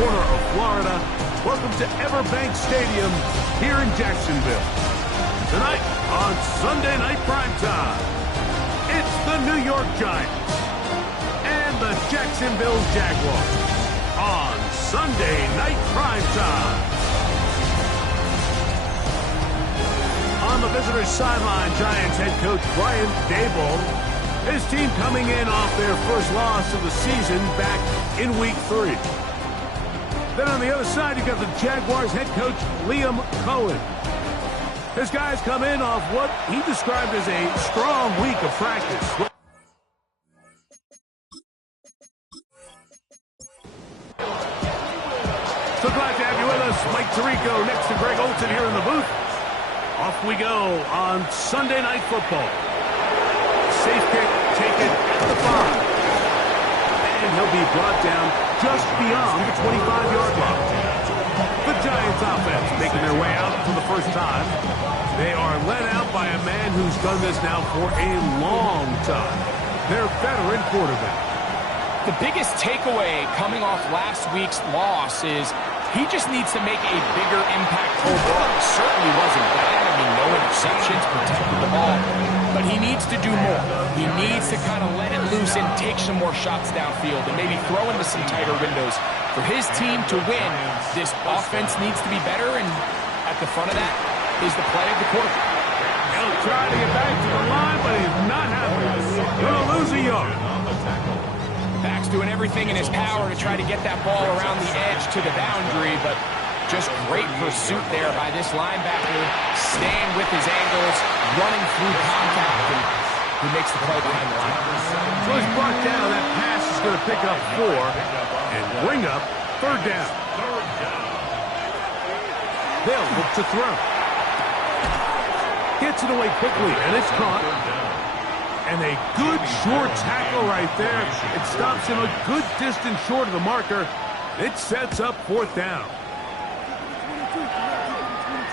corner of Florida. Welcome to Everbank Stadium here in Jacksonville. Tonight on Sunday Night Primetime, it's the New York Giants and the Jacksonville Jaguars on Sunday Night Primetime. On the visitor's sideline, Giants head coach Brian Daboll. His team coming in off their first loss of the season back in Week 3. Then on the other side, you got the Jaguars head coach Liam Cohen. His guys come in off what he described as a strong week of practice. So glad to have you with us. Mike Tirico next to Greg Olson here in the booth. Off we go on Sunday Night Football. Safe kick taken at the 5. And he'll be brought down just beyond the 25-yard line. The Giants offense making their way out for the first time. They are led out by a man who's done this now for a long time. Their veteran quarterback. The biggest takeaway coming off last week's loss is he just needs to make a bigger impact overall. It certainly wasn't bad. I mean, no interceptions, protected the ball. But he needs to do more. He needs to kind of let it loose and take some more shots downfield and maybe throw into some tighter windows. For his team to win, this offense needs to be better, and at the front of that is the play of the quarterback. He'll try to get back to the line, but he's not happy. Going to lose a yard. Back's doing everything in his power to try to get that ball around the edge to the boundary, but just great pursuit there by this linebacker, staying with his angles, running through contact, and he makes the play behind the line. So he's brought down. That pass is going to pick up 4 and bring up 3rd down. They'll look to throw. Gets it away quickly, and it's caught. And a good short tackle right there. It stops him a good distance short of the marker. It sets up 4th down.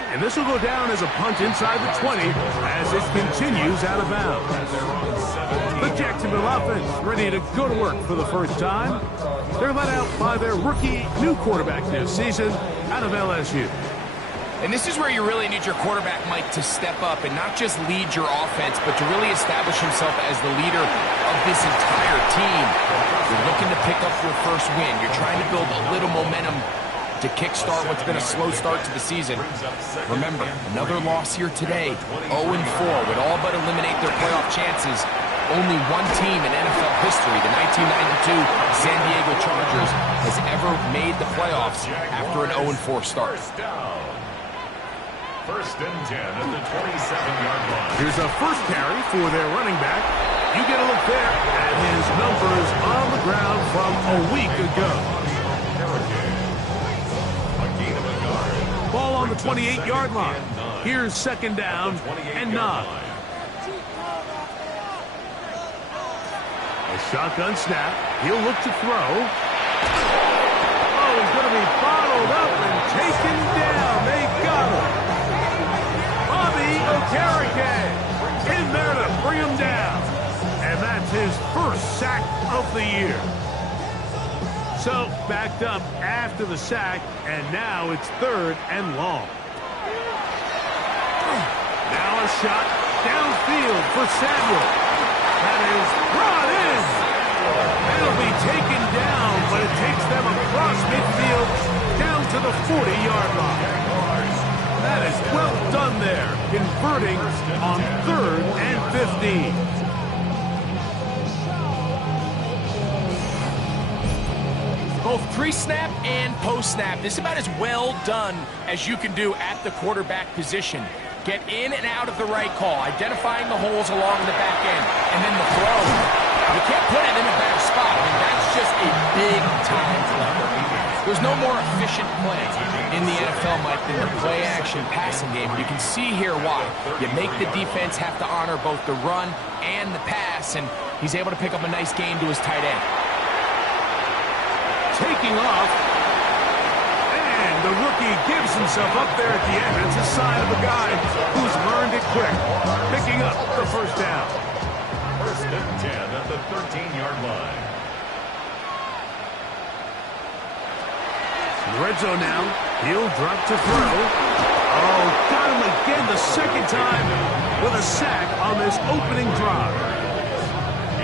And this will go down as a punt inside the 20 as it continues out of bounds. The Jacksonville offense ready to go to work for the first time. They're led out by their rookie new quarterback this season out of LSU. And this is where you really need your quarterback, Mike, to step up and not just lead your offense, but to really establish himself as the leader of this entire team. You're looking to pick up your first win. You're trying to build a little momentum to kickstart what's been a slow start to the season. Remember, another loss here today, 0-4, would all but eliminate their playoff chances. Only one team in NFL history, the 1992 San Diego Chargers, has ever made the playoffs after an 0-4 start. First and 10 at the 27-yard line. Here's a first carry for their running back. You get a look there at his numbers on the ground from a week ago. Ball on the 28-yard line. Here's 2nd down and 9. A shotgun snap. He'll look to throw. Oh, he's going to be bottled up and taken down. They got him. In there to bring him down. And that's his first sack of the year. So backed up after the sack, and now it's 3rd and long. Now a shot downfield for Samuel. That is brought in. It'll be taken down, but it takes them across midfield down to the 40-yard line. That is well done there, converting on 3rd and 15. Both pre-snap and post-snap, this is about as well done as you can do at the quarterback position. Get in and out of the right call, identifying the holes along the back end, and then the throw. You can't put it in a bad spot. I mean, that's just a big-time play. There's no more efficient play in the NFL, Mike, than the play-action passing game. You can see here why. You make the defense have to honor both the run and the pass, and he's able to pick up a nice gain to his tight end. Taking off, and the rookie gives himself up there at the end. It's a sign of a guy who's learned it quick, picking up the 1st down. First and 10 at the 13-yard line. In the red zone now. He'll drop to throw. Oh, got him again the second time with a sack on this opening drive.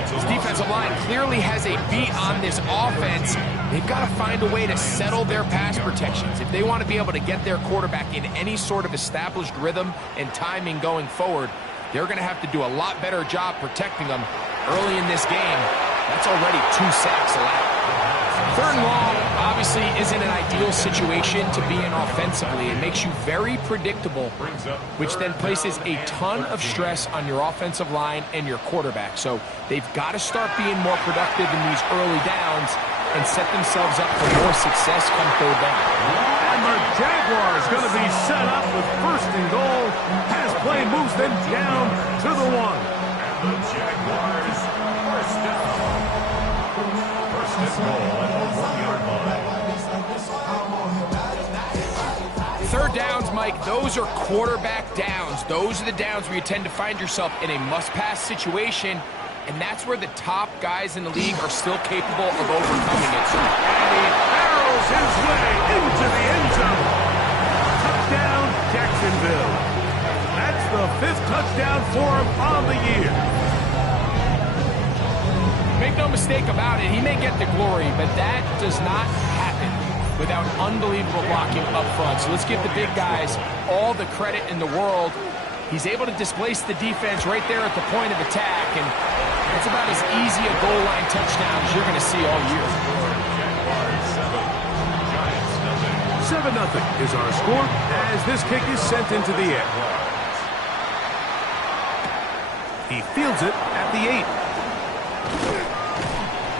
This defensive line clearly has a beat on this offense. They've got to find a way to settle their pass protections. If they want to be able to get their quarterback in any sort of established rhythm and timing going forward, they're going to have to do a lot better job protecting them early in this game. That's already 2 sacks allowed. 3rd and long obviously isn't an ideal situation to be in offensively. It makes you very predictable, which then places a ton of stress on your offensive line and your quarterback. So they've got to start being more productive in these early downs and set themselves up for more success come 3rd down. And the Jaguars going to be set up with 1st and goal. Pass play moves them down to the 1. And the Jaguars, 1st down. 1st and goal at the 1-yard line. 3rd downs, Mike, those are quarterback downs. Those are the downs where you tend to find yourself in a must-pass situation, and that's where the top guys in the league are still capable of overcoming it. And he barrels his way into the end zone. Touchdown, Jacksonville. That's the 5th touchdown for him on the year. Make no mistake about it, he may get the glory, but that does not happen without unbelievable blocking up front. So let's give the big guys all the credit in the world. He's able to displace the defense right there at the point of attack, and it's about as easy a goal line touchdown as you're going to see all year. 7-0 is our score as this kick is sent into the air. He fields it at the 8.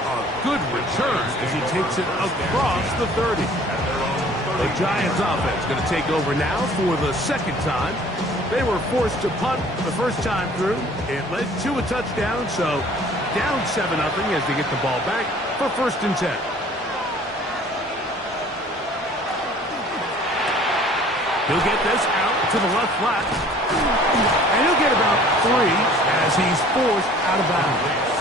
A good return as he takes it across the 30. The Giants offense going to take over now for the 2nd time. They were forced to punt the first time through. It led to a touchdown, so down 7-0 as they get the ball back for 1st and 10. He'll get this out to the left flat. And he'll get about 3 as he's forced out of bounds.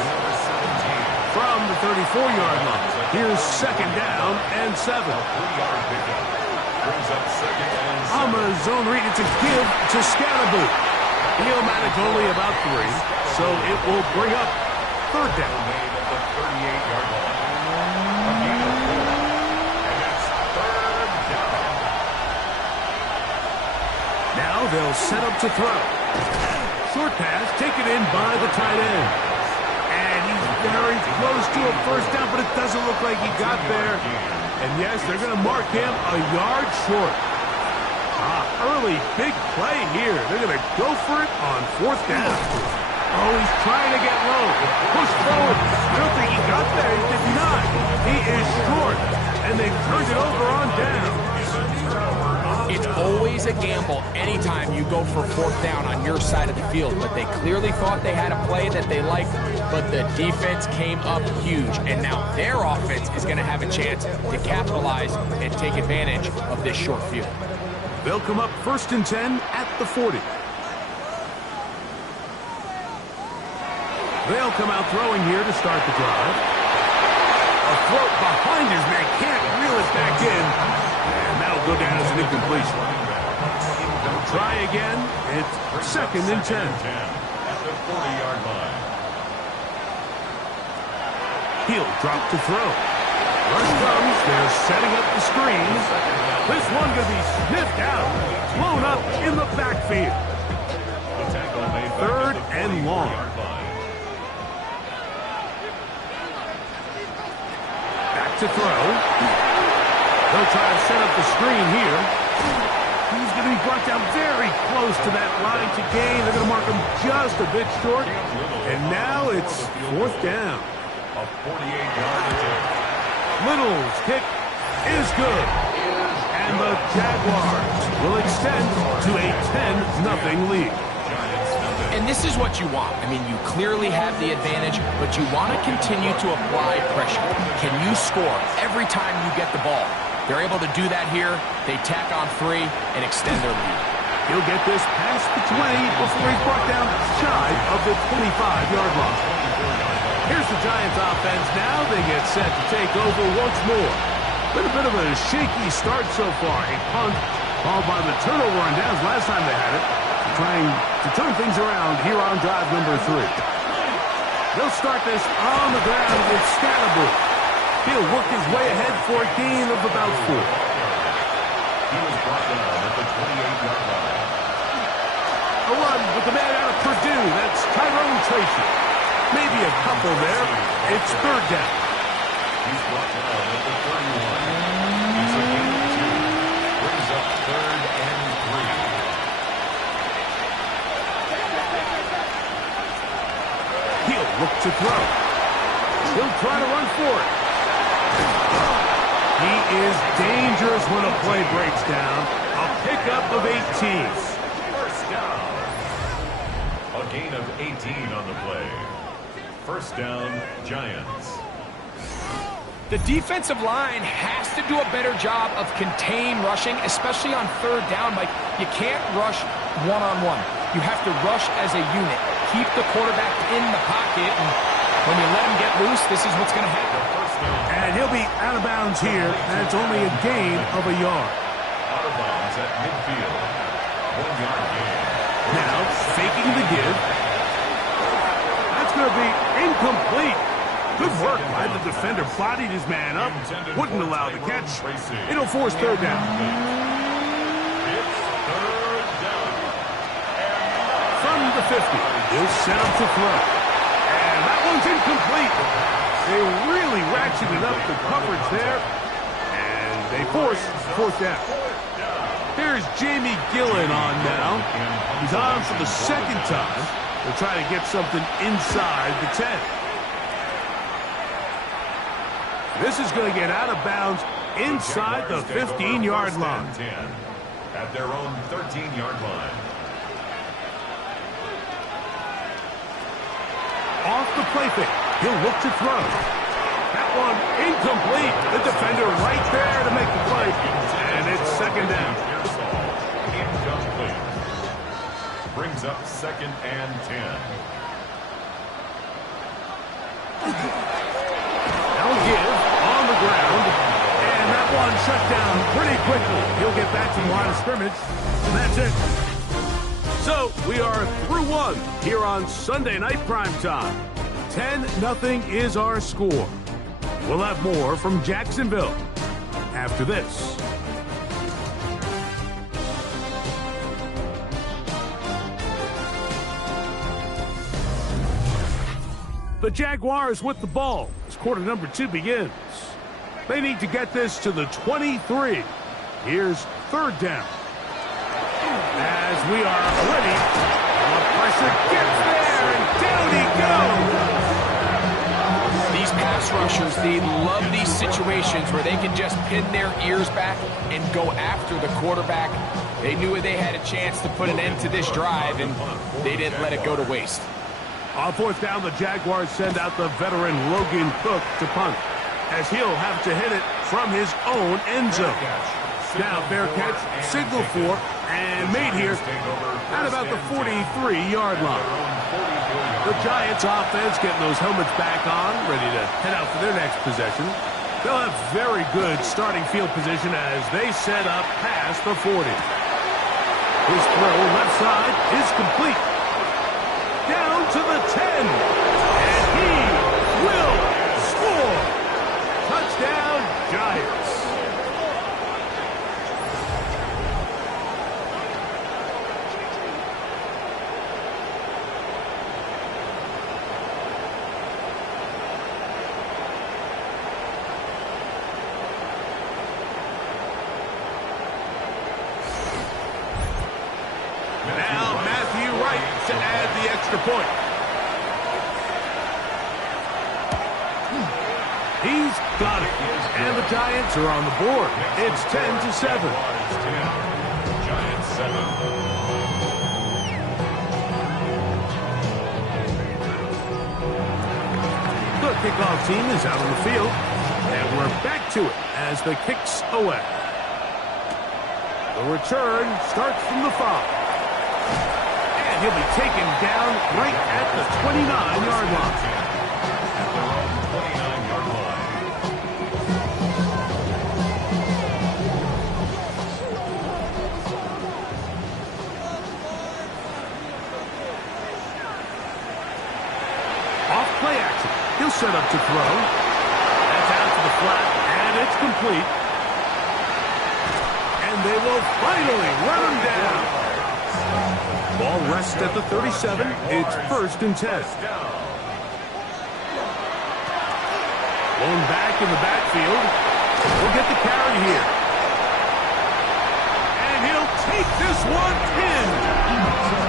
From the 34-yard line, here's 2nd down and 7. On the zone read, it's a give to Scatterboo. He'll manage only about 3, so it will bring up 3rd down. At the 38-yard line. And it's 3rd down. Now they'll set up to throw. Short pass taken in by the tight end. And he's very close to a 1st down, but it doesn't look like he got there. And yes, they're going to mark him a yard short. Early big play here. They're going to go for it on 4th down. Oh, he's trying to get low. Push forward. I don't think he got there. He did not. He is short. And they turned it over on down. It's always a gamble anytime you go for 4th down on your side of the field, but they clearly thought they had a play that they liked, but the defense came up huge, and now their offense is going to have a chance to capitalize and take advantage of this short field. They'll come up 1st and 10 at the 40. They'll come out throwing here to start the drive. A throw behind his man, can't reel it back in. And that'll go down as an incompletion. They'll try again. It's 2nd and 10. At the 40-yard line. He'll drop to throw. Rush comes. They're setting up the screen. This one going to be sniffed out. Blown up in the backfield. The tackle made 3rd and long. Back to throw. They'll try to set up the screen here. He's going to be brought down very close to that line to gain. They're going to mark him just a bit short. And now it's 4th down. A 48-yard attempt. Little's kick is good. And the Jaguars will extend to a 10-0 lead. And this is what you want. I mean, you clearly have the advantage, but you want to continue to apply pressure. Can you score every time you get the ball? They're able to do that here. They tack on 3 and extend their lead. He'll get this past the 20 before he's brought down shy of the 25-yard line. Here's the Giants offense now. They get set to take over once more. Been a bit of a shaky start so far. A punt followed by the turnover on downs last time they had it. Trying to turn things around here on drive number 3. They'll start this on the ground with Scalaboo. He'll work his way ahead for a gain of about 4. He was brought down at the 28-yard line. A run with the man out of Purdue. That's Tyrone Tracy. Maybe a couple there. It's third down. He's brought down at the 31. He's a gain of 2. Brings up 3rd and 3. He'll look to throw. He'll try to run for it. He is dangerous when a play breaks down. A pickup of 18. First down. A gain of 18 on the play. First down, Giants. The defensive line has to do a better job of contain rushing, especially on third down. Mike, you can't rush one-on-one. You have to rush as a unit. Keep the quarterback in the pocket, and when you let him get loose, this is what's going to happen. And he'll be out of bounds here, and it's only a gain of a yard. Out of bounds at midfield. 1-yard gain. Now, faking the give. That's going to be incomplete. Good work by the defender. Bodied his man up. Wouldn't allow the catch. It'll force third down. It's third down. From the 50. He'll set up to throw. And that one's incomplete. They really ratcheted up the coverage there. And they force fourth down. Here's Jamie Gillen on now. He's on for the second time. They'll try to get something inside the 10. This is going to get out of bounds inside the 15-yard line. 10 at their own 13-yard line. Off the play fake. He'll look to throw. That one incomplete. The defender right there to make the play. And it's second down. Incomplete. Brings up 2nd and 10. They'll give on the ground. And that one shut down pretty quickly. He'll get back to the line of scrimmage. And that's it. So we are through one here on Sunday Night Primetime. 10-0 is our score. We'll have more from Jacksonville after this. The Jaguars with the ball as quarter number 2 begins. They need to get this to the 23. Here's third down. As we are ready, the pressure gets there, and down he goes. These pass rushers, they love these situations where they can just pin their ears back and go after the quarterback. They knew they had a chance to put an end to this drive, and they didn't let it go to waste. On fourth down, the Jaguars send out the veteran Logan Cook to punt, as he'll have to hit it from his own end zone. Now, fair catch, signal for, and made here at about the 43-yard line. The Giants offense getting those helmets back on, ready to head out for their next possession. They'll have very good starting field position as they set up past the 40. His throw left side is complete. Down to the 10. And he will score. Touchdown, Giants. To add the extra point. He's got it. And the Giants are on the board. It's 10-7. Giants 7. The kickoff team is out on the field. And we're back to it as the kicks away. The return starts from the 5. He'll be taken down right at the 29-yard line. At their own 29-yard line. He'll set up to throw. That's out to the flat, and it's complete. And they will finally run him down. Ball rests at the 37. It's 1st and 10. Blown back in the backfield. We'll get the carry here. And he'll take this one in.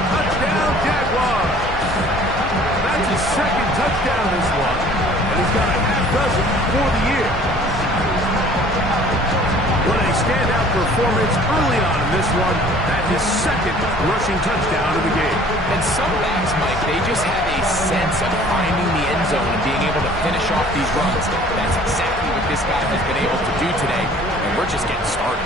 Touchdown, Jaguars. That's his 2nd touchdown this one. And he's got a half dozen for the year. What a standout performance early on in this one. That's his 2nd rushing touchdown of the game. And some backs, Mike, they just have a sense of finding the end zone and being able to finish off these runs. That's exactly what this guy has been able to do today, and we're just getting started.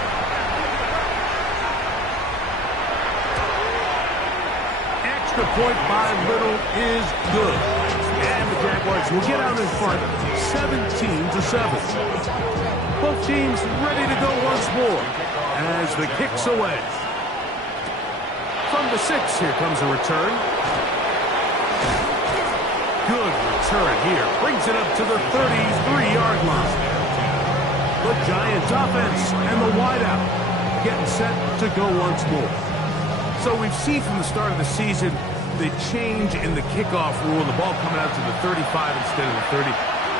Extra point by Little is good. And the Jaguars will get out in front 17-7. Both teams ready to go once more as the kick's away. From the 6, here comes a return. Good return here. Brings it up to the 33-yard line. The Giants offense and the wideout getting set to go once more. So we've seen from the start of the season the change in the kickoff rule, the ball coming out to the 35 instead of the 30.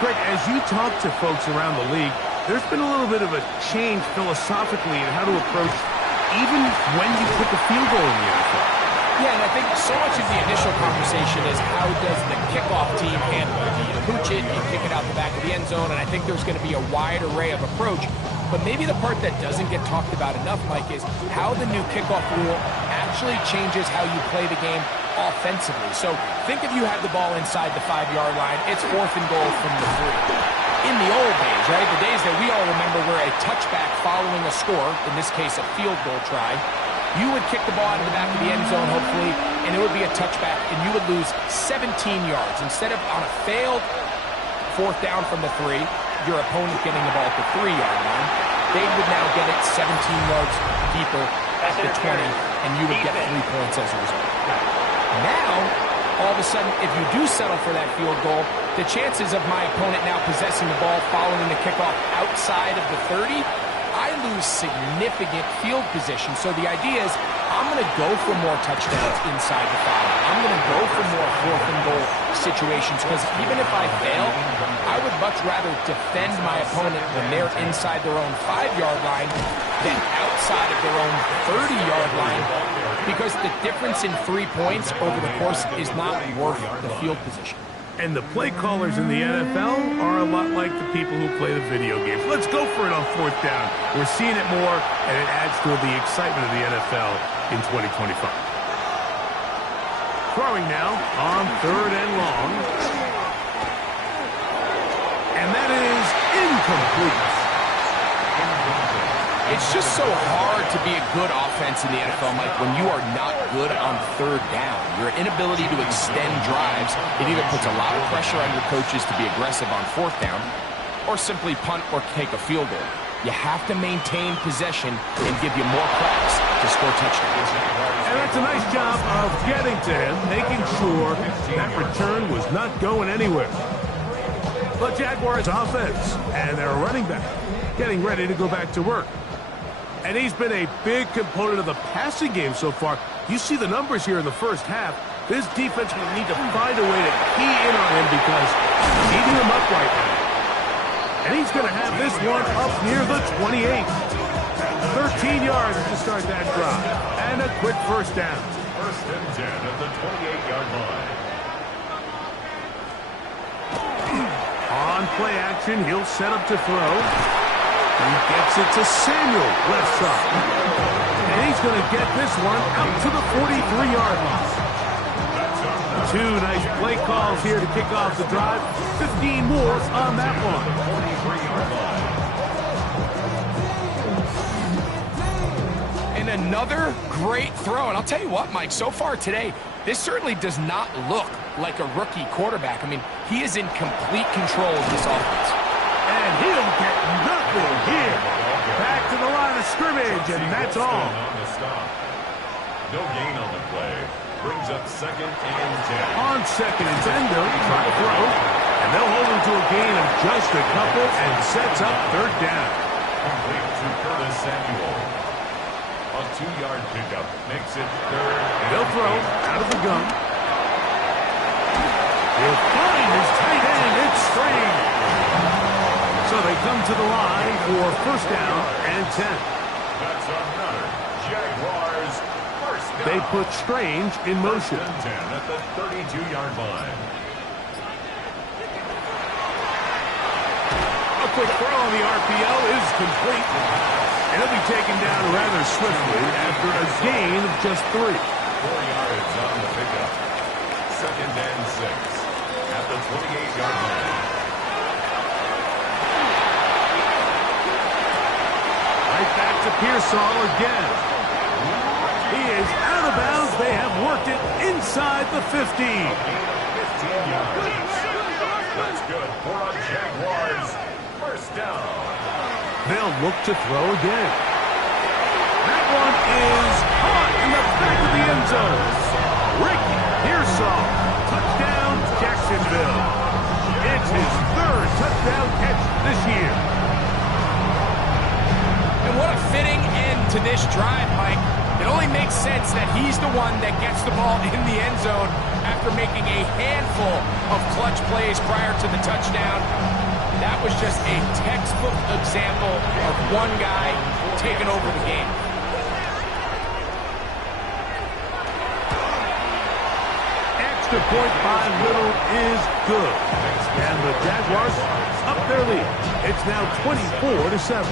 Greg, as you talk to folks around the league, there's been a little bit of a change philosophically in how to approach even when you kick a field goal in the NFL. Yeah, and I think so much of the initial conversation is how does the kickoff team handle it? Do you pooch it, you kick it out the back of the end zone, and I think there's going to be a wide array of approach. But maybe the part that doesn't get talked about enough, Mike, is how the new kickoff rule actually changes how you play the game offensively. So think if you have the ball inside the 5-yard line, it's 4th and goal from the 3. In the old days, right, the days that we all remember where a touchback following a score, in this case a field goal try, you would kick the ball out of the back of the end zone, hopefully, and it would be a touchback, and you would lose 17 yards. Instead of on a failed 4th down from the 3, your opponent getting the ball at the 3-yard line, they would now get it 17 yards deeper at the 20, and you would get 3 points as a result. Now, all of a sudden, if you do settle for that field goal, the chances of my opponent now possessing the ball following the kickoff outside of the 30, I lose significant field position. So the idea is I'm going to go for more touchdowns inside the 5. I'm going to go for more 4th and goal situations because even if I fail, I would much rather defend my opponent when they're inside their own 5-yard line than outside of their own 30-yard line because the difference in 3 points over the course is not worth the field position. And the play callers in the NFL are a lot like the people who play the video games. Let's go for it on 4th down. We're seeing it more, and it adds to the excitement of the NFL in 2025. Throwing now on 3rd and long. And that is incomplete. It's just so hard to be a good offense in the NFL, Mike, when you are not good on 3rd down. Your inability to extend drives, it either puts a lot of pressure on your coaches to be aggressive on 4th down or simply punt or take a field goal. You have to maintain possession and give you more cracks to score touchdowns. And that's a nice job of getting to him, making sure that return was not going anywhere. The Jaguars offense and their running back getting ready to go back to work. And he's been a big component of the passing game so far. You see the numbers here in the first half. This defense will need to find a way to key in on him because he's eating him up right now. And he's going to have this one up near the 28. 13 yards to start that drive. And a quick 1st down. 1st and 10 at the 28-yard line. On play action, he'll set up to throw. He gets it to Samuel, left side. And he's going to get this one out to the 43-yard line. 2 nice play calls here to kick off the drive. 15 more on that one. 43-yard line. And another great throw. And I'll tell you what, Mike, so far today, this certainly does not look like a rookie quarterback. I mean, he is in complete control of this offense. And he'll get nothing here. Back to the line of scrimmage, and that's all. No gain on the play. Brings up 2nd and 10. On 2nd and 10, they'll try to throw. And And they'll hold him to a gain of just a couple and sets up third down. Complete to Curtis Samuel. A 2-yard pickup makes it third. They'll throw out of the gun. He'll find his tight end. It's Strange. So they come to the line for first down and 10. That's another Jaguars first down. They put Strange in motion. First and 10 at the 32-yard line. A quick throw on the RPO is complete. And he'll be taken down rather swiftly after a gain of just 3. 4 yards on the pickup. Second and 6 at the 28-yard line. Right back to Pearsall again. He is out of bounds. They have worked it inside the 15. 15 yards. That's good for a Jaguars first down. They'll look to throw again. That one is caught in the back of the end zone. Rick Pearsall. Touchdown, Jacksonville. It's his 3rd touchdown catch this year. And what a fitting end to this drive, Mike. It only makes sense that he's the one that gets the ball in the end zone after making a handful of clutch plays prior to the touchdown. That was just a textbook example of one guy taking over the game. Extra point by Little is good. And the Jaguars up their lead. It's now 24-7.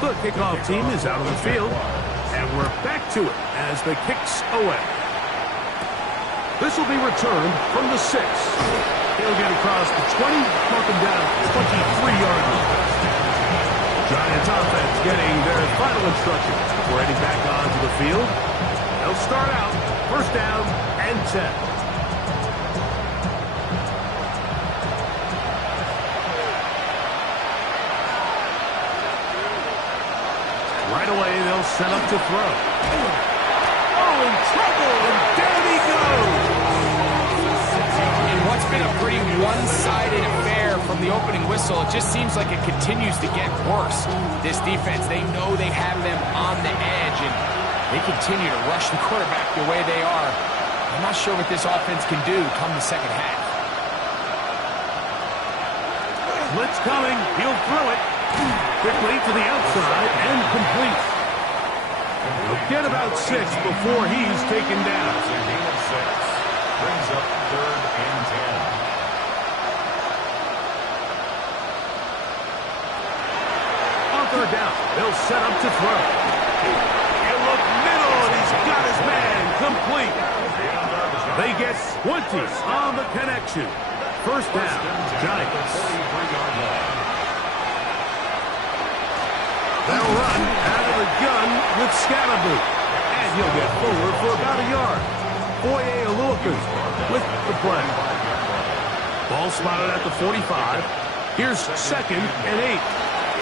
The kickoff team is out on the field, and we're back to it as the kicks away. This will be returned from the 6. He'll get across the 20, mark him down 23-yard line. Giants offense getting their final instructions before heading back onto the field. They'll start out first down and 10. Right away, they'll set up to throw. Oh, in trouble, and down he goes. In what's been a pretty one-sided affair from the opening whistle, it just seems like it continues to get worse. This defense, they know they have them on the edge, and they continue to rush the quarterback the way they are. I'm not sure what this offense can do come the second half. Blitz coming, he'll throw it. Quickly to the outside and complete. He'll get about 6 before he's taken down. It's a gain of 6. Brings up third and 10. On third down, they'll set up to throw. He'll look middle, and he's got his man complete. They get 20 on the connection. First down, Giants. 43-yard line. They'll run out of the gun with Scalaboo. And he'll get forward for about a yard. Foye Aluakun with the play. Ball spotted at the 45. Here's second and 8.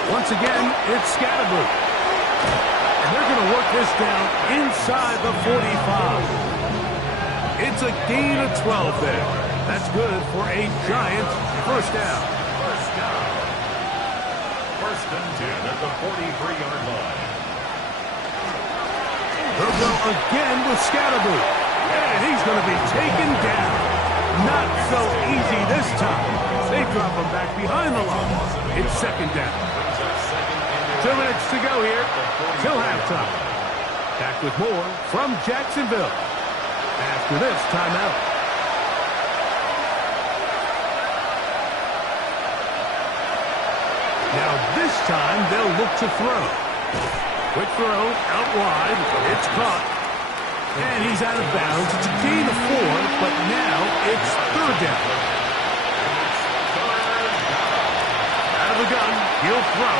Once again, it's Scalaboo. And they're going to work this down inside the 45. It's a gain of 12 there. That's good for a Giants first down. First down. First and 10 at the 43-yard line. They'll go again with Scalaboo. And he's going to be taken down. Not so easy this time. They drop him back behind the line. It's second down. 2 minutes to go here till halftime. Back with more from Jacksonville after this timeout. Now this time they'll look to throw. Quick throw out wide. It's caught. And he's out of bounds. It's a gain of 4, but now it's third down. Out of the gun. He'll throw.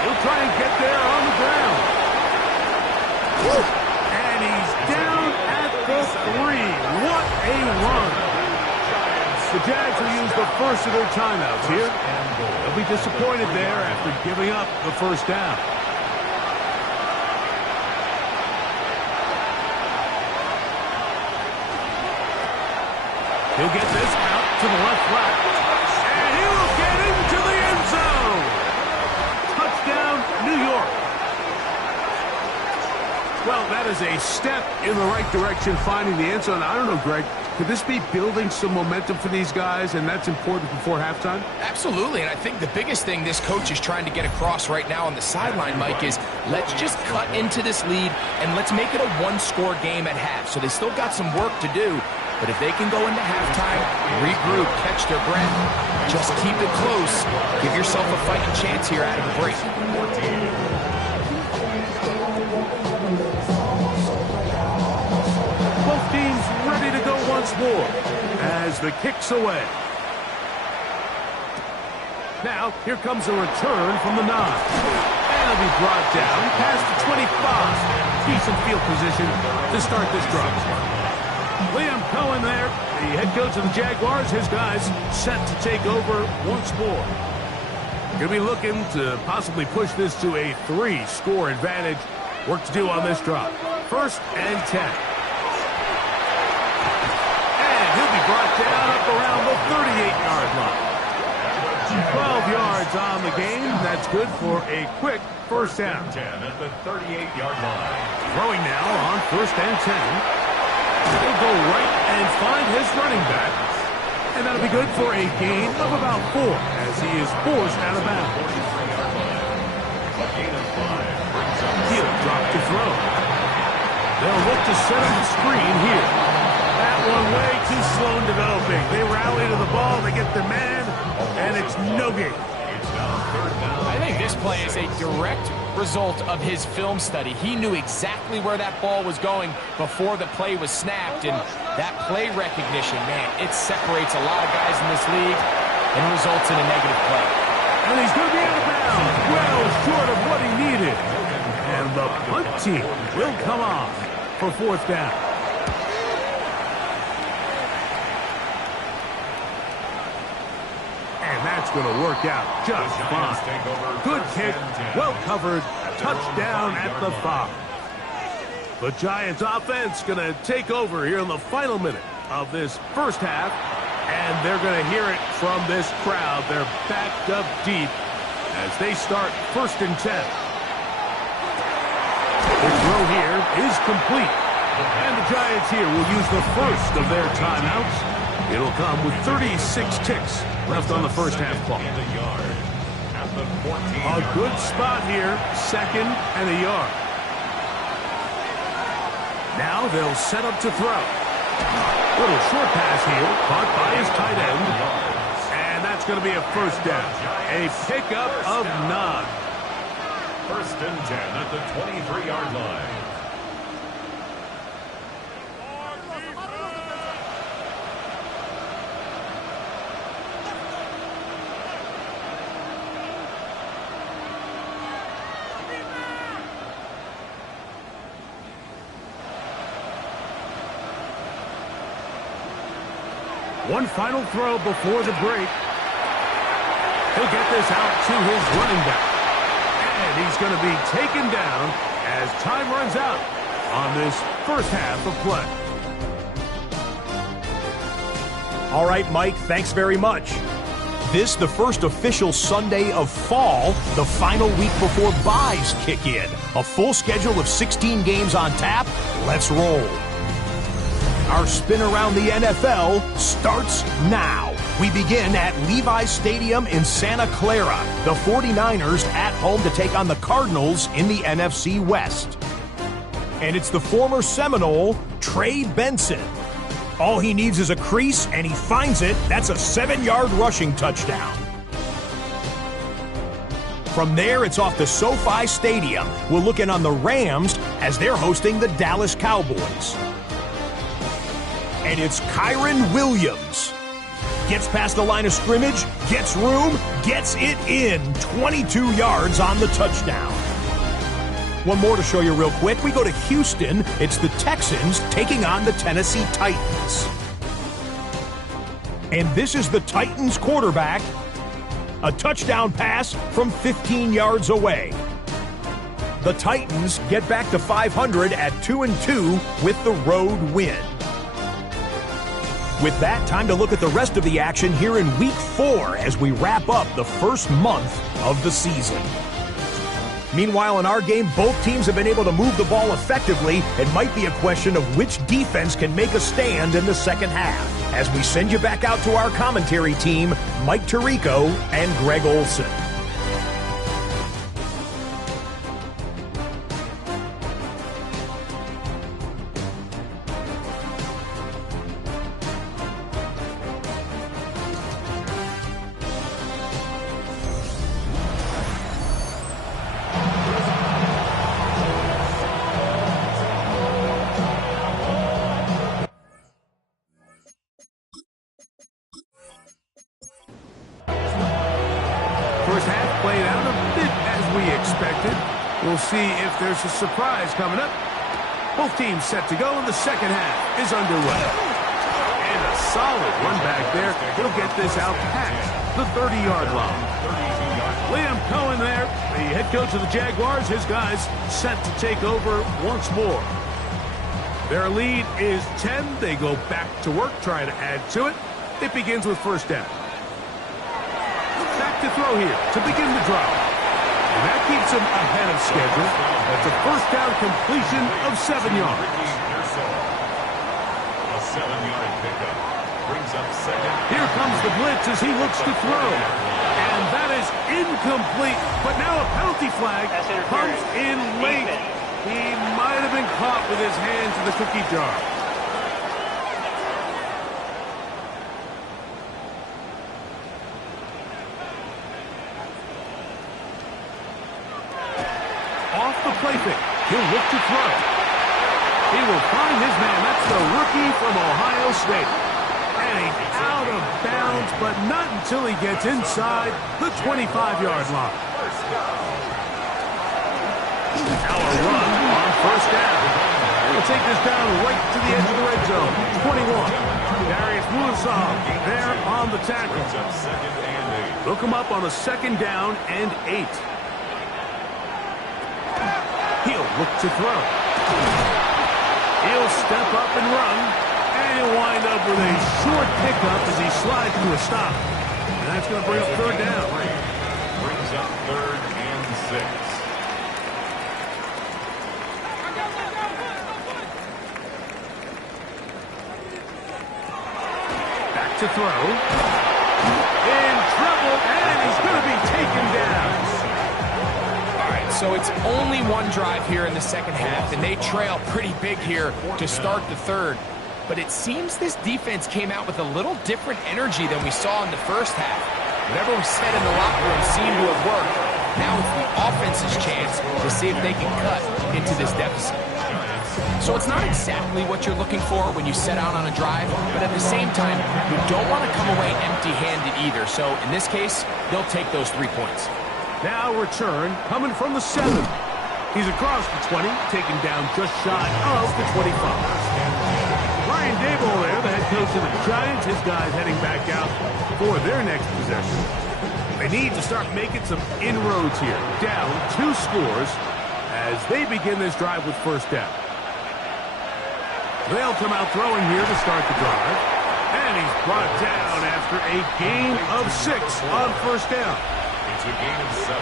He'll try and get there on the ground. And he's down at the 3. What a run. The Jags will use the first of their timeouts here. They'll be disappointed there after giving up the first down. He'll get this out to the left flat. And he will get into the end zone. Touchdown, New York. Well, that is a step in the right direction, finding the end zone. I don't know, Greg. Could this be building some momentum for these guys, and that's important before halftime? Absolutely, and I think the biggest thing this coach is trying to get across right now on the sideline, Mike, is let's just cut into this lead, and let's make it a one-score game at half. So they still got some work to do, but if they can go into halftime, regroup, catch their breath, just keep it close, give yourself a fighting chance here out of the break. Both teams ready to go once more as the kick's away. Now, here comes a return from the 9. And it'll be brought down past the 25. Decent field position to start this drive. Liam Cohen there, the head coach of the Jaguars. His guys set to take over once more. Going to be looking to possibly push this to a 3-score advantage. Work to do on this drive. 1st and 10. And he'll be brought down up around the 38-yard line. 12 yards on the game. That's good for a quick first down. 10 at the 38-yard line. Throwing now on 1st and 10. He'll go right and find his running back. And that'll be good for a gain of about 4 as he is forced out of bounds. He'll drop to throw. They'll look to set up the screen here. That one way too slow in developing. They rally to the ball, they get the man, and it's no gain. I think this play is a direct result of his film study. He knew exactly where that ball was going before the play was snapped, and that play recognition, man, it separates a lot of guys in this league and results in a negative play. And he's going to be out of bounds, well short of what he needed. And the punt team will come on for 4th down. And that's going to work out just fine. Good kick, well covered, touchdown at the 5. The Giants offense going to take over here in the final minute of this first half. And they're going to hear it from this crowd. They're backed up deep as they start 1st and 10. The throw here is complete. And the Giants here will use the first of their timeouts. It'll come with 36 ticks left on the first half clock. A good spot here, 2nd and a yard. Now they'll set up to throw. Little short pass here, caught by his tight end. And that's going to be a first down. A pickup of 9. 1st and 10 at the 23-yard line. One final throw before the break. He'll get this out to his running back. And he's going to be taken down as time runs out on this first half of play. All right, Mike, thanks very much. This, the first official Sunday of fall, the final week before byes kick in. A full schedule of 16 games on tap. Let's roll. Our spin around the NFL starts now. We begin at Levi's Stadium in Santa Clara. The 49ers at home to take on the Cardinals in the NFC West. And it's the former Seminole, Trey Benson. All he needs is a crease, and he finds it. That's a 7-yard rushing touchdown. From there, it's off to SoFi Stadium. We'll look in on the Rams as they're hosting the Dallas Cowboys. And it's Kyron Williams. Gets past the line of scrimmage, gets room, gets it in. 22 yards on the touchdown. One more to show you real quick. We go to Houston. It's the Texans taking on the Tennessee Titans. And this is the Titans quarterback. A touchdown pass from 15 yards away. The Titans get back to 500 at 2-2 with the road win. With that, time to look at the rest of the action here in Week 4 as we wrap up the first month of the season. Meanwhile, in our game, both teams have been able to move the ball effectively. It might be a question of which defense can make a stand in the second half. As we send you back out to our commentary team, Mike Tirico and Greg Olson. First half played out a bit as we expected. We'll see if there's a surprise coming up. Both teams set to go, and the second half is underway. And a solid run back there. He'll get this out past the 30-yard line. Liam Cohen there, the head coach of the Jaguars. His guys set to take over once more. Their lead is 10. They go back to work, try to add to it. It begins with first down. Back to throw here to begin the drive. And that keeps him ahead of schedule. That's a first down completion of 7 yards. A 7-yard pickup brings up second. Here comes the blitz as he looks to throw. And that is incomplete. But now a penalty flag comes in late. He might have been caught with his hands in the cookie jar. Off the play fake. He'll look to throw. He will find his man. That's the rookie from Ohio State. And he's out of bounds, but not until he gets inside the 25-yard line. Now a run on first down. We'll take this down right to the edge of the red zone. 21. Darius Muasov there on the tackle. Look him up on a second down and 8. He'll look to throw. He'll step up and run. And he'll wind up with a short pickup as he slides to a stop. And that's going to bring up third down. Brings up 3rd and 6. Back to throw. In trouble, and he's going to be taken down. So it's only one drive here in the second half, and they trail pretty big here to start the third. But it seems this defense came out with a little different energy than we saw in the first half. Whatever was said in the locker room seemed to have worked. Now it's the offense's chance to see if they can cut into this deficit. So it's not exactly what you're looking for when you set out on a drive, but at the same time, you don't want to come away empty-handed either. So in this case, they'll take those 3 points. Now return coming from the 7. He's across the 20, taken down just shy of the 25. Brian Daboll there, the head coach of the Giants. His guys heading back out for their next possession. They need to start making some inroads here. Down 2 scores as they begin this drive with first down. They'll come out throwing here to start the drive. And he's brought down after a gain of 6 on first down. It's a gain of 7.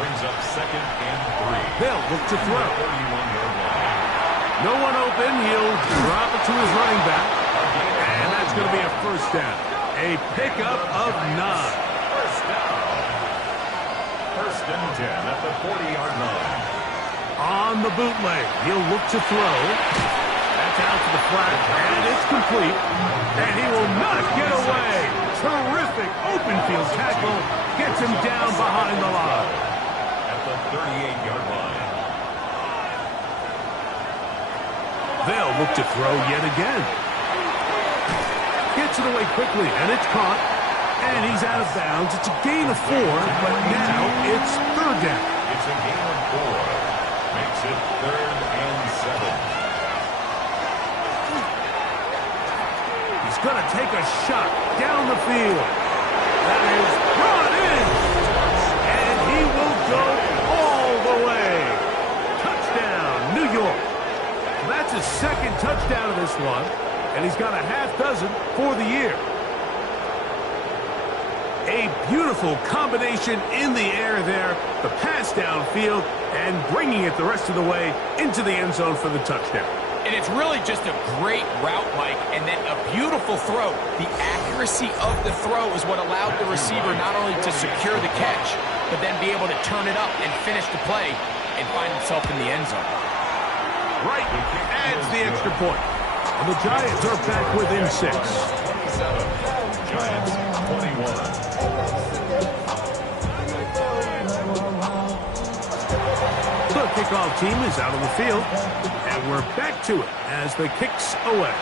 Brings up 2nd and 3. They'll look to throw. 31-yard line. No one open. He'll drop it to his running back. And that's going to be a first down. A pickup of 9. First down. 1st and 10 at the 40-yard line. On the bootleg, he'll look to throw. That's out to the flat, and it's complete. And he will not get away. Terrific open field tackle. Gets him down behind the line. At the 38-yard line. They'll look to throw yet again. Gets it away quickly, and it's caught. And he's out of bounds. It's a gain of 4, but now it's third down. It's a gain of 4. Makes it 3rd and 7. He's going to take a shot down the field. That is brought in. And he will go all the way. Touchdown, New York. That's his 2nd touchdown of this one. and he's got a half dozen for the year. A beautiful combination in the air there, the pass downfield, and bringing it the rest of the way into the end zone for the touchdown. And it's really just a great route, Mike, and then a beautiful throw. The accuracy of the throw is what allowed the receiver not only to secure the catch, but then be able to turn it up and finish the play and find himself in the end zone. Right, adds the extra point. And the Giants are back within 6. 27, Giants 21. The kickoff team is out on the field, and we're back to it as the kick's away.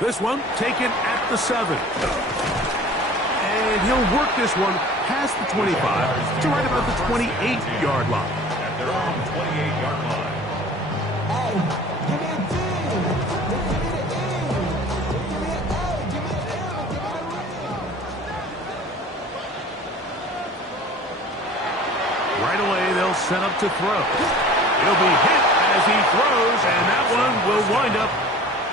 This one taken at the 7. And he'll work this one past the 25 to right about the 28-yard line. At their own 28-yard line. Right away, they'll set up to throw. He'll be hit as he throws, and that one will wind up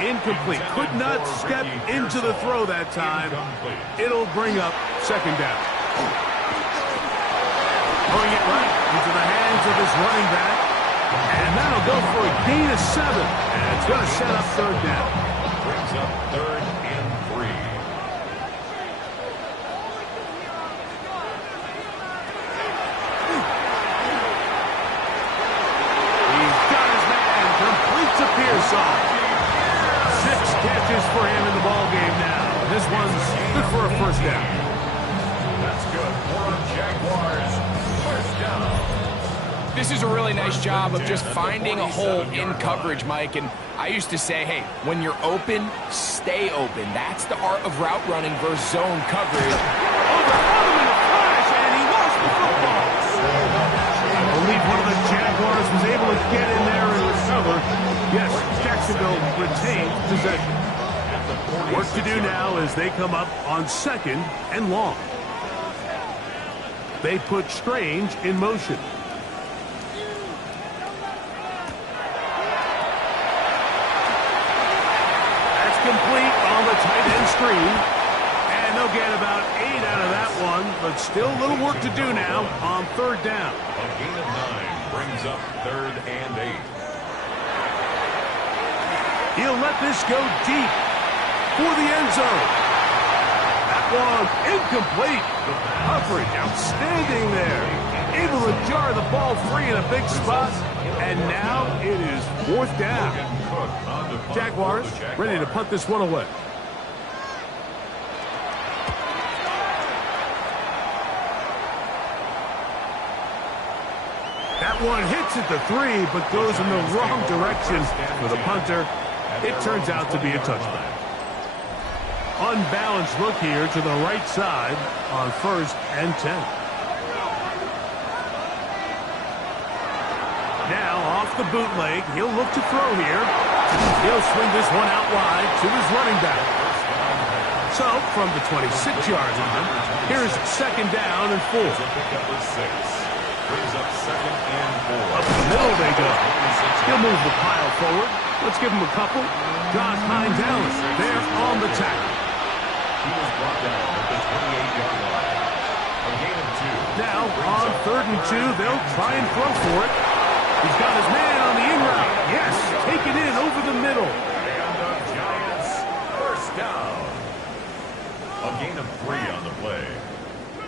incomplete. Could not step into the throw that time. It'll bring up second down. Throwing it right into the hands of his running back. And that'll go for a gain of 7. And it's going to set up third down. Brings up 3rd and 3. He's got his man. Complete to Pearson. 6 catches for him in the ballgame now. This one's good for a first down. That's good for a Jaguars first down. This is a really nice job of just finding a hole in coverage, Mike. And I used to say, hey, when you're open, stay open. That's the art of route running versus zone coverage. And he lost the football. I believe one of the Jaguars was able to get in there and recover. Yes, Jacksonville retained possession. Work to do now as they come up on 2nd and long. They put Strange in motion. That's complete on the tight end screen. And they'll get about 8 out of that one, but still a little work to do now on 3rd down. A gain of 9 brings up 3rd and 8. He'll let this go deep for the end zone. That one incomplete. The coverage outstanding there. Able to jar the ball free in a big spot. And now it is 4th down. Jaguars ready to punt this one away. That one hits at the 3, but goes in the wrong direction for the punter. It turns out to be a touchback. Unbalanced look here to the right side on 1st and 10. Now off the bootleg, he'll look to throw here. He'll swing this one out wide to his running back. So from the 26-yard line, here's 2nd down and 4. Brings up 2nd and 4. Up the middle they go. He'll move the pile forward. Let's give him a couple. Josh Hines Allen there on the tackle. He was brought down at the 28-yard line. A gain of 2. Now on 3rd and 2, they'll try and throw for it. He's got his man on the in route. Yes, take it in over the middle. And the Giants first down. A gain of 3 on the play.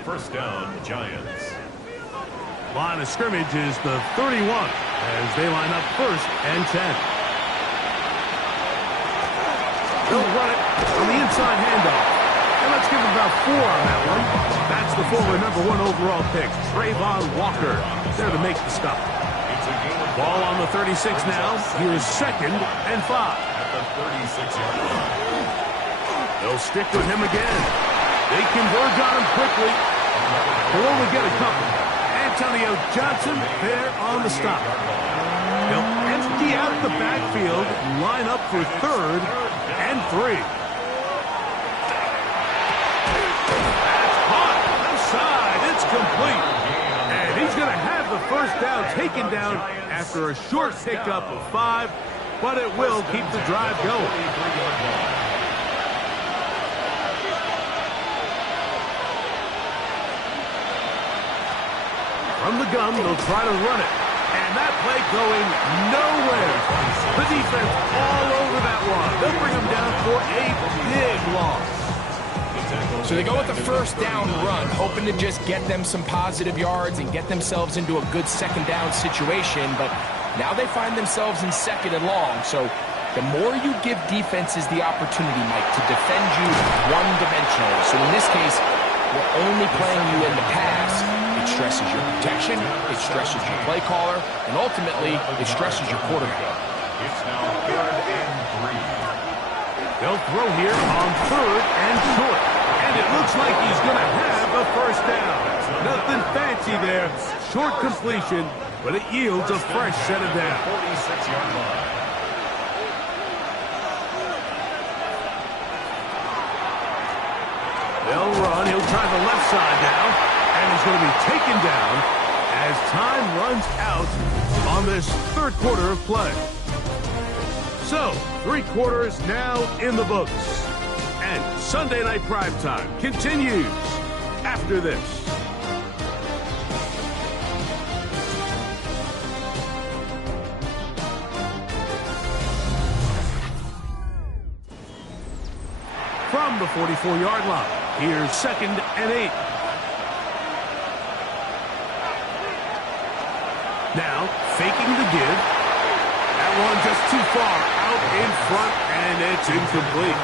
First down, Giants. Line of scrimmage is the 31 as they line up 1st and 10. They'll run it on the inside handoff. And let's give him about 4 on that one. That's the former #1 overall pick, Trayvon Walker, there to make the stop. Ball on the 36 now. Here's 2nd and 5. At the 36-yard line. They'll stick with him again. They converge on him quickly. They'll only get a couple. Antonio Johnson there on the stop. They'll empty out the backfield and line up for 3rd and 3. That's caught. Left side. It's complete. And he's going to have the first down taken down after a short pickup of 5. but it will keep the drive going. From the gun, they'll try to run it. And that play going nowhere. The defense all over that one. They'll bring them down for a big loss. So they go with the first down run, hoping to just get them some positive yards and get themselves into a good second down situation. But now they find themselves in second and long. So the more you give defenses the opportunity, Mike, to defend you one-dimensionally. So in this case, we're only playing you in the pass. It stresses your protection, it stresses your play caller, and ultimately, it stresses your quarterback. It's now 3rd and 3. They'll throw here on 3rd and short. And it looks like he's going to have a first down. Nothing fancy there. Short completion, but it yields a fresh set of downs. 46-yard line. They'll run. He'll try the left side now. And he's going to be taken down as time runs out on this third quarter of play. So, 3 quarters now in the books. And Sunday Night Primetime continues after this. From the 44-yard line, here's 2nd and 8. Now, faking the give. That one just too far out in front, and it's incomplete.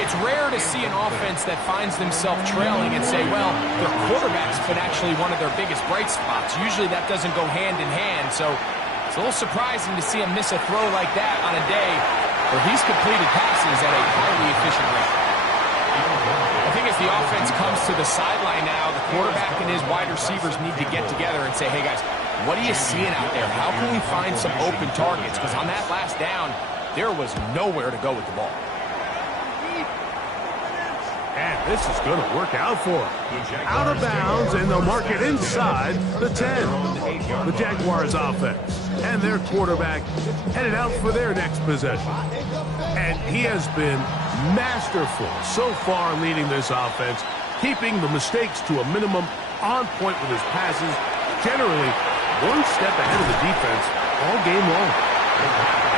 It's rare to see an offense that finds themselves trailing and say, well, their quarterback's been actually one of their biggest bright spots. Usually that doesn't go hand in hand, so it's a little surprising to see him miss a throw like that on a day where he's completed passes at a highly efficient rate. I think as the offense comes to the sideline now, the quarterback and his wide receivers need to get together and say, hey, guys, what are you seeing out there? How can we find some open targets? Because on that last down, there was nowhere to go with the ball. And this is going to work out for him. Out of bounds, and they'll mark it inside the 10. The Jaguars offense and their quarterback headed out for their next possession. And he has been masterful so far leading this offense, keeping the mistakes to a minimum, on point with his passes, generally one step ahead of the defense all game long.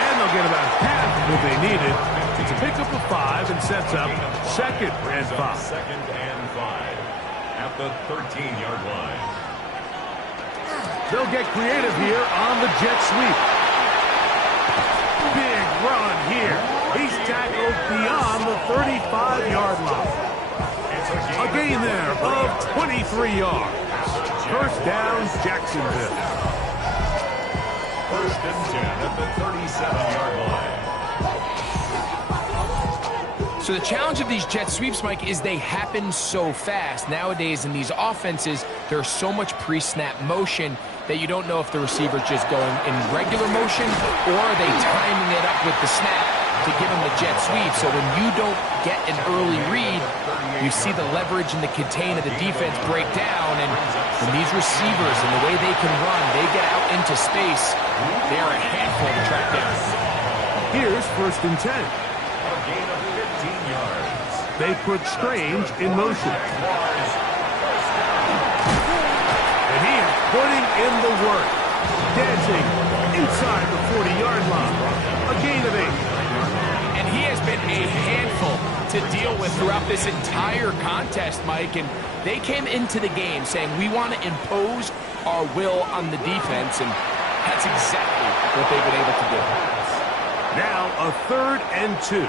And they'll get about half what they needed. It's a pickup of 5 and sets up 2nd and 5. 2nd and 5 at the 13-yard line. They'll get creative here on the jet sweep. Big run here. He's tackled beyond the 35-yard line. A gain there of 23 yards. First down, Jacksonville. 1st and 10 at the 37-yard line. So the challenge of these jet sweeps, Mike, is they happen so fast. Nowadays in these offenses, there's so much pre-snap motion that you don't know if the receiver's just going in regular motion or are they timing it up with the snap to give him the jet sweep. So when you don't get an early read, you see the leverage and the contain of the defense break down. And when these receivers and the way they can run, they get out into space, they're a handful to track down. Here's 1st and 10. A gain of 15 yards. They put Strange in motion. And he is putting in the work. Dancing inside the 40-yard line. A gain of 8. And he has been a handful to deal with throughout this entire contest, Mike. And they came into the game saying, we want to impose our will on the defense. And that's exactly what they've been able to do. Now a 3rd and 2.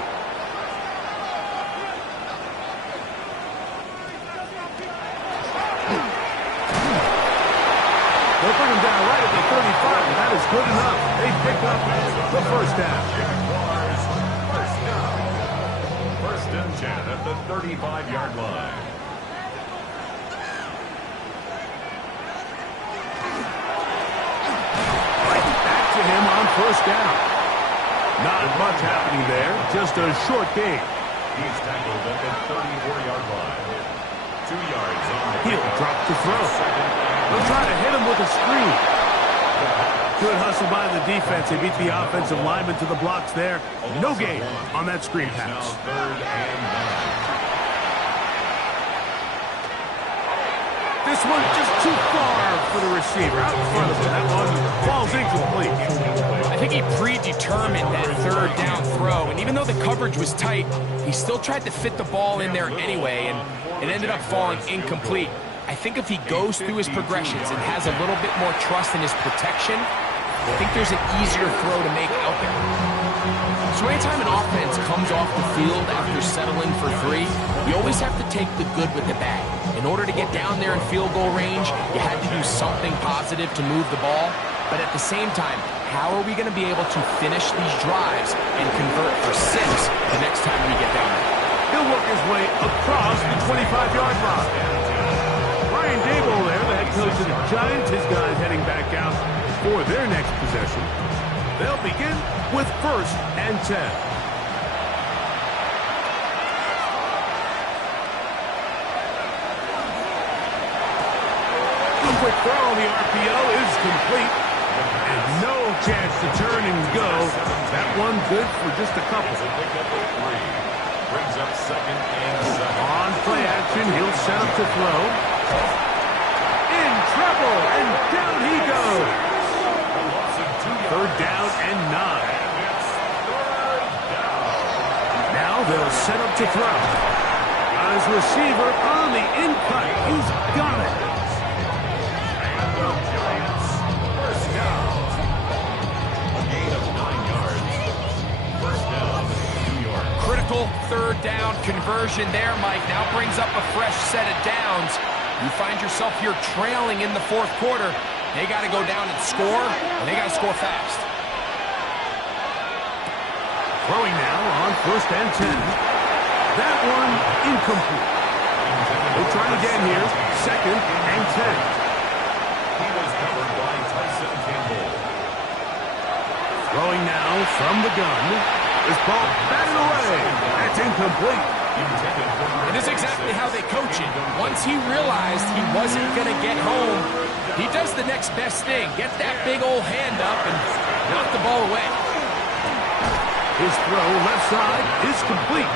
They'll bring him down right at the 35, and that is good enough. They pick up the first down. Jaguars, first down. 1st and 10 at the 35-yard line. Back to him on first down. Not much happening there, just a short gain. He's tackled at the 34-yard line. 2 yards on the He'll pickup. drop to throw. They'll try to hit him with a screen. Good hustle by the defense. They beat the offensive lineman to the blocks there. No gain on that screen pass. This one just too far for the receiver. Out in front of him. That one falls incomplete. I think he predetermined that third down throw, and even though the coverage was tight, he still tried to fit the ball in there anyway, and it ended up falling incomplete. I think if he goes through his progressions and has a little bit more trust in his protection, I think there's an easier throw to make out there. So anytime an offense comes off the field after settling for 3, you always have to take the good with the bad. In order to get down there in field goal range, you had to do something positive to move the ball. But at the same time, how are we going to be able to finish these drives and convert for 6 the next time we get down there? He'll work his way across the 25-yard line. Brian Daboll there, the head coach of the Giants. His guys heading back out for their next possession. They'll begin with 1st and 10. A quick throw on the RPO is complete. And no chance to turn and go. That one good for just a couple. Brings up 2nd and 7. On play action, he'll set up to throw. In trouble, and down he goes. 3rd down and 9. Now they'll set up to throw. Got his receiver on the in-cut. He's got it. Giants, 1st down. A gain of 9 yards. 1st down, New York. Critical 3rd down conversion there, Mike. Now brings up a fresh set of downs. You find yourself here trailing in the 4th quarter. They got to go down and score, and they got to score fast. Throwing now on 1st and 10. That one incomplete. We'll try again here. 2nd and 10. He was covered by Tyson Campbell. Throwing now from the gun. This ball batted away. That's incomplete. And this is exactly how they coach it. Once he realized he wasn't going to get home, he does the next best thing. Get that big old hand up and knock the ball away. His throw left side is complete.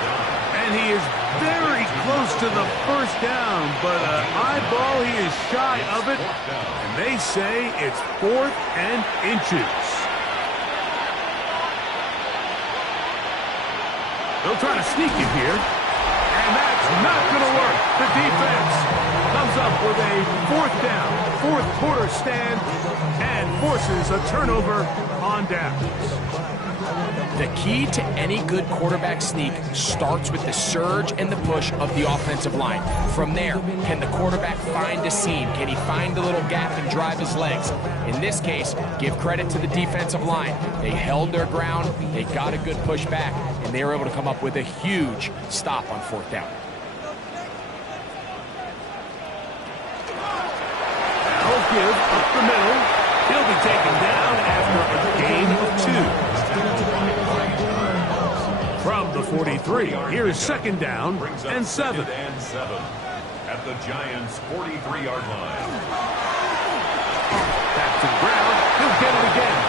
And he is very close to the 1st down, but an eyeball, he is shy of it. And they say it's 4th and inches. They'll try to sneak it here. And that's not going to work. The defense comes up with a 4th down, 4th quarter stand, and forces a turnover on downs. The key to any good quarterback sneak starts with the surge and the push of the offensive line. From there, can the quarterback find a seam? Can he find a little gap and drive his legs? In this case, give credit to the defensive line. They held their ground, they got a good push back, and they were able to come up with a huge stop on 4th down. Now give up the middle. He'll be taken down after a gain of 2. From the 43, here's 2nd down and 7. At the Giants' 43-yard line. Back to the ground. He'll get it again.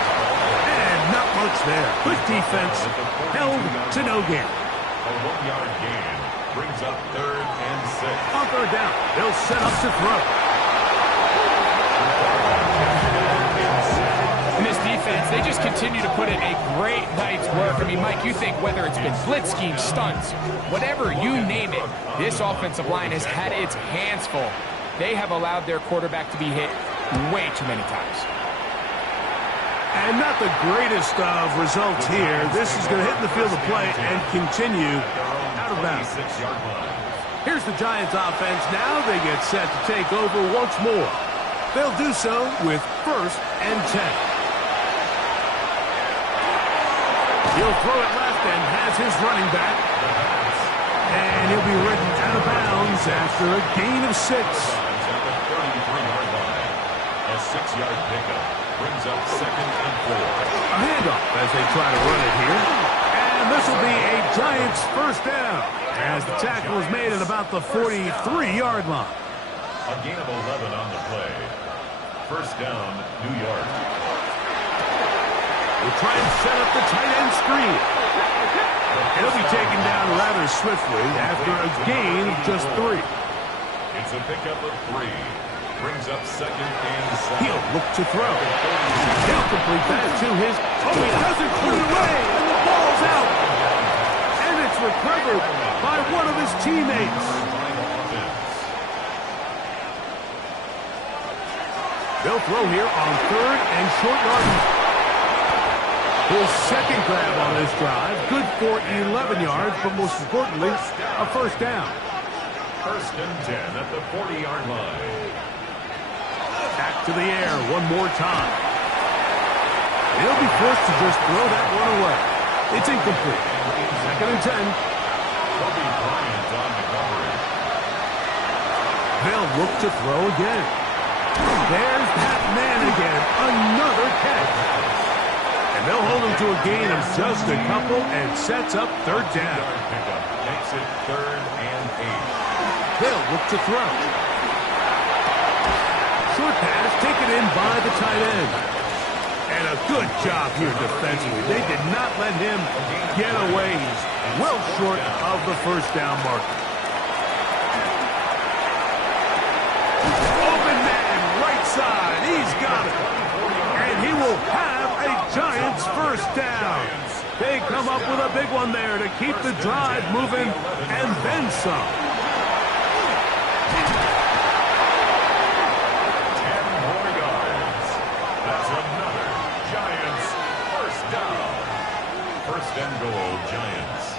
And not much there. Good defense. Held to no gain. A 1-yard gain brings up 3rd and 6. On 3rd down, they'll set up to throw. In this defense, they just continue to put in a great night's work. I mean, Mike, you think whether it's been blitz schemes, stunts, whatever you name it, this offensive line has had its hands full. They have allowed their quarterback to be hit way too many times. And not the greatest of results here. This is going to hit in the field of play and continue out of bounds. Here's the Giants offense. Now they get set to take over once more. They'll do so with 1st and 10. He'll throw it left and has his running back. And he'll be ridden out of bounds after a gain of 6. A 6-yard pickup brings up 2nd and 4. A handoff as they try to run it here. And this will be a Giants 1st down as the tackle is made at about the 43-yard line. A gain of 11 on the play. 1st down, New York. will try and set up the tight end screen. He'll be taken down rather swiftly after a gain of just 3. It's a pickup of 3. Brings up second and 7. He'll look to throw. He'll complete that to his... Oh, he doesn't put it away, and the ball's out. And it's recovered by one of his teammates. They'll throw here on 3rd and short yardage. His second grab on this drive, good for 11 yards, but most importantly, a first down. 1st and 10 at the 40-yard line. Back to the air one more time. He'll be forced to just throw that one away. It's incomplete. 2nd and 10. Kobe Bryant on the coverage. They'll look to throw again. There's that man again. Another catch. And they'll hold him to a gain of just a couple and sets up 3rd down. Pickup makes it 3rd and 8. They'll look to throw. Short pass taken in by the tight end. And a good job here defensively. They did not let him get away. He's well short of the first down marker. Open man, right side. He's got it. And he will have a Giants first down. They come up with a big one there to keep the drive moving and then some. And goal, Giants.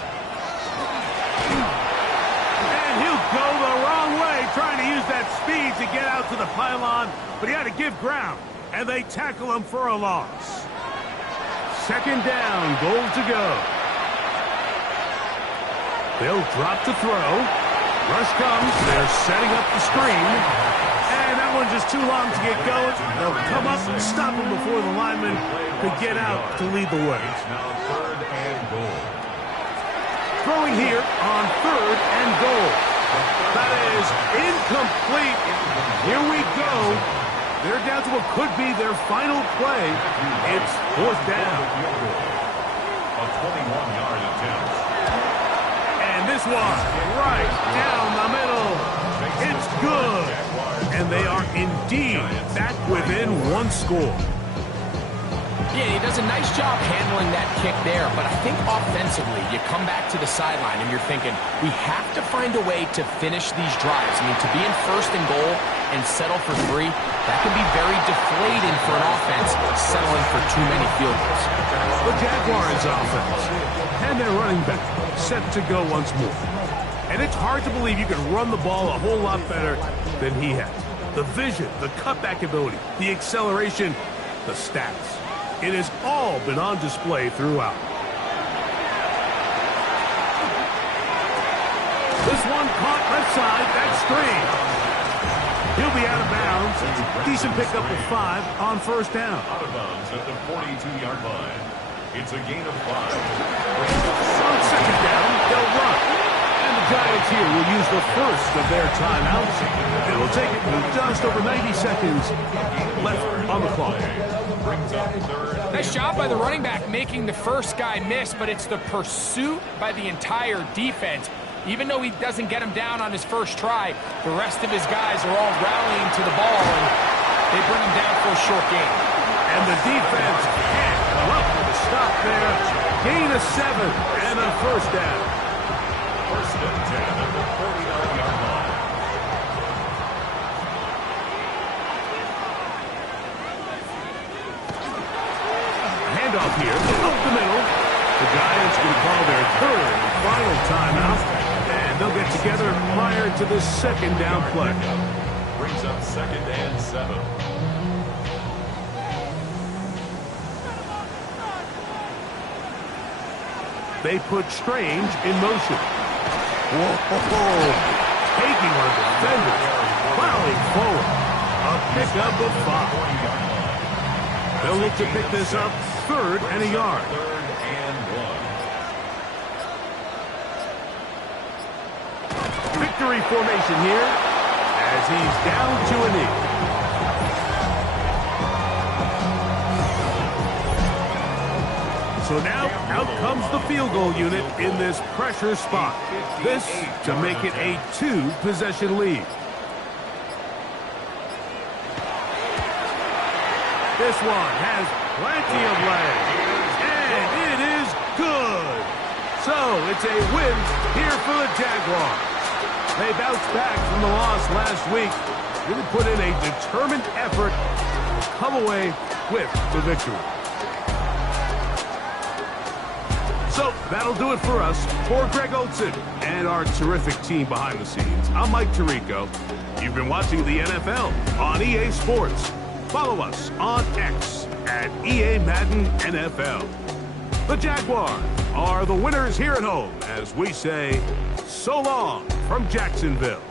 And he'll go the wrong way, trying to use that speed to get out to the pylon, but he had to give ground, and they tackle him for a loss. 2nd down, goal to go. They'll drop to throw. Rush comes, they're setting up the screen, and that one's just too long to get going. They'll come up and stop him before the lineman could get out to lead the way. Throwing here on 3rd and goal. That is incomplete. Here we go. They're down to what could be their final play. It's 4th down. A 21-yard attempt. And this one right down the middle. It's good. And they are indeed back within 1 score. Yeah, he does a nice job handling that kick there, but I think offensively, you come back to the sideline and you're thinking, we have to find a way to finish these drives. I mean, to be in 1st and goal and settle for 3, that can be very deflating for an offense settling for too many field goals. The Jaguars offense and their running back set to go once more. And it's hard to believe you can run the ball a whole lot better than he has. The vision, the cutback ability, the acceleration, the stats. It has all been on display throughout. This one caught left side, that's straight. He'll be out of bounds. Decent pickup of 5 on 1st down. Out of bounds at the 42-yard line. It's a gain of 5. On 2nd down, they'll run. And the Giants here will use the first of their timeouts. It will take it with just over 90 seconds left on the clock. Nice job by the running back making the first guy miss, but it's the pursuit by the entire defense. Even though he doesn't get him down on his first try, the rest of his guys are all rallying to the ball, and they bring him down for a short gain. And the defense can't come up with a stop there. Gain of 7 and a first down. 1st and 10 at the 49-yard line. Handoff here, up the middle. The Giants will call their 3rd and final timeout, and they'll get together prior to the 2nd down play. Brings up 2nd and 7. They put Strange in motion. Whoa, taking on defenders, plowing forward. A pickup of 5. They'll look to pick this up 3rd and a yard. 3rd and 1. Victory formation here as he's down to a knee. So now, out comes the field goal unit in this pressure spot. This to make it a 2-possession lead. This one has plenty of legs, and it is good. So it's a win here for the Jaguars. They bounced back from the loss last week, really put in a determined effort to come away with the victory. So that'll do it for us. For Greg Olson and our terrific team behind the scenes, I'm Mike Tirico. You've been watching the NFL on EA Sports. Follow us on X at EA Madden NFL. The Jaguars are the winners here at home as we say so long from Jacksonville.